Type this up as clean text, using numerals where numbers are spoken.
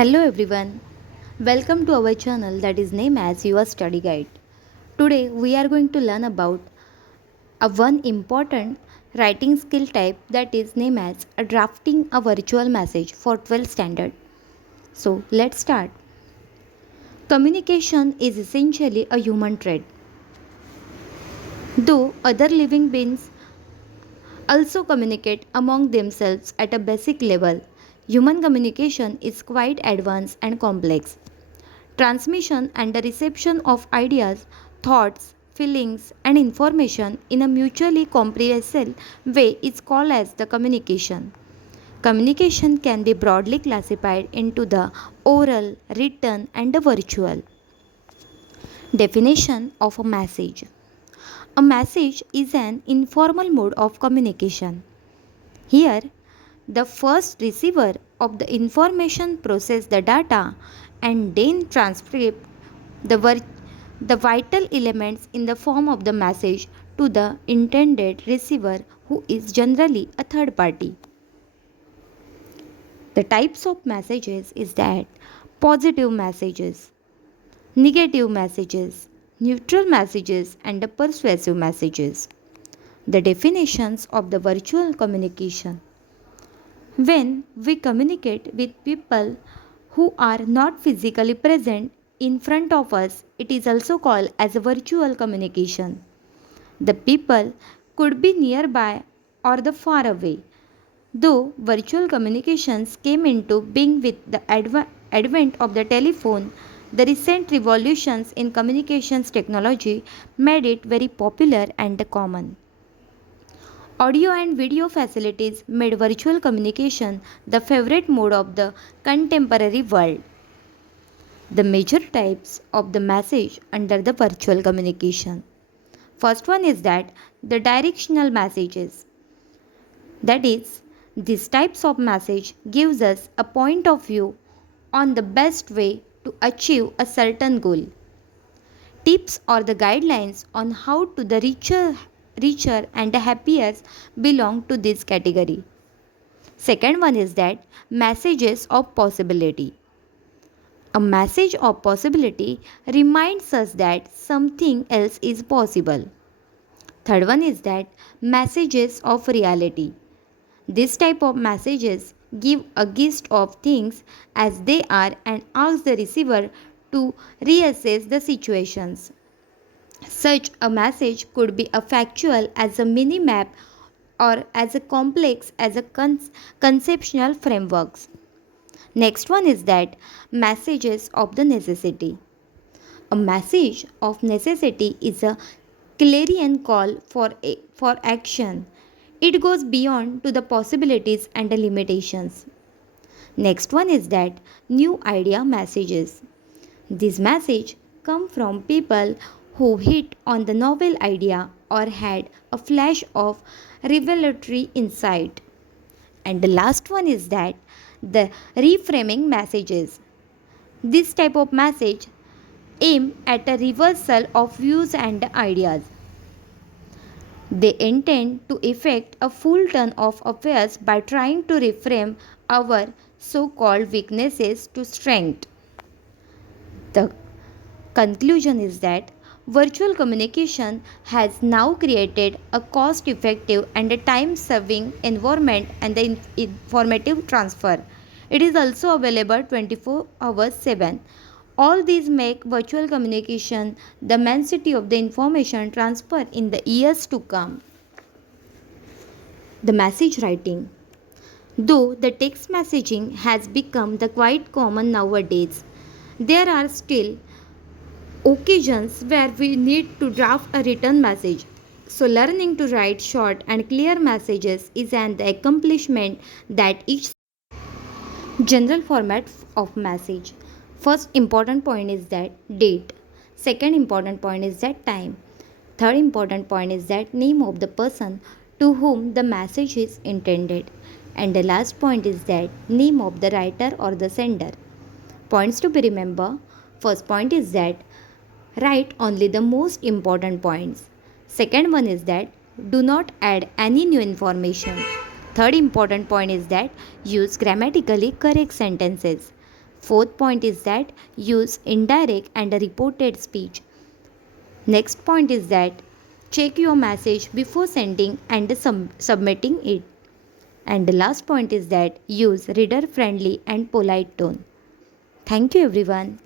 Hello everyone, welcome to our channel that is named as Your Study Guide. Today we are going to learn about a one important writing skill type that is named as a drafting a virtual message for 12th standard. So let's start. Communication is essentially a human trait. Though other living beings also communicate among themselves at a basic level, human communication is quite advanced and complex. Transmission and the reception of ideas, thoughts, feelings, and information in a mutually comprehensive way is called as the communication. Communication can be broadly classified into the oral, written, and the virtual. Definition of a message. A message is an informal mode of communication. Here, the first receiver of the information process the data and then transcribe the, the vital elements in the form of the message to the intended receiver, who is generally a third party. The types of messages is that positive messages, negative messages, neutral messages, and the persuasive messages. The definitions of the virtual communication. When we communicate with people who are not physically present in front of us, it is also called as a virtual communication. The people could be nearby or the far away. Though virtual communications came into being with the advent of the telephone, the recent revolutions in communications technology made it very popular and common. Audio and video facilities made virtual communication the favorite mode of the contemporary world. The major types of the message under the virtual communication. First one is that the directional messages. That is, these types of message gives us a point of view on the best way to achieve a certain goal. Tips or the guidelines on how to the richer and happier belong to this category. Second one is that messages of possibility. A message of possibility reminds us that something else is possible. Third one is that messages of reality. This type of messages give a gist of things as they are and ask the receiver to reassess the situations. Such a message could be a factual as a mini map or as a complex as a conceptual frameworks. Next one is that messages of the necessity. A message of necessity is a clarion call for action. It goes beyond to the possibilities and the limitations. Next one is that new idea messages. This message come from people who hit on the novel idea or had a flash of revelatory insight. And the last one is that the reframing messages. This type of message aim at a reversal of views and ideas. They intend to effect a full turn of affairs by trying to reframe our so-called weaknesses to strength. The conclusion is that virtual communication has now created a cost effective and a time saving environment and the informative transfer. It is also available 24 hours 7. All these make virtual communication the main city of the information transfer in the years to come. The message writing. Though the text messaging has become the quite common nowadays, there are still occasions where we need to draft a written message. So learning to write short and clear messages is an accomplishment that each general format of message. First important point is that date. Second important point is that time. Third important point is that name of the person to whom the message is intended. And the last point is that name of the writer or the sender. Points to be remembered. First point is that write only the most important points. Second one is that do not add any new information. Third important point is that use grammatically correct sentences. Fourth point is that use indirect and reported speech. Next point is that check your message before sending and submitting it. And the last point is that use reader friendly and polite tone. Thank you everyone.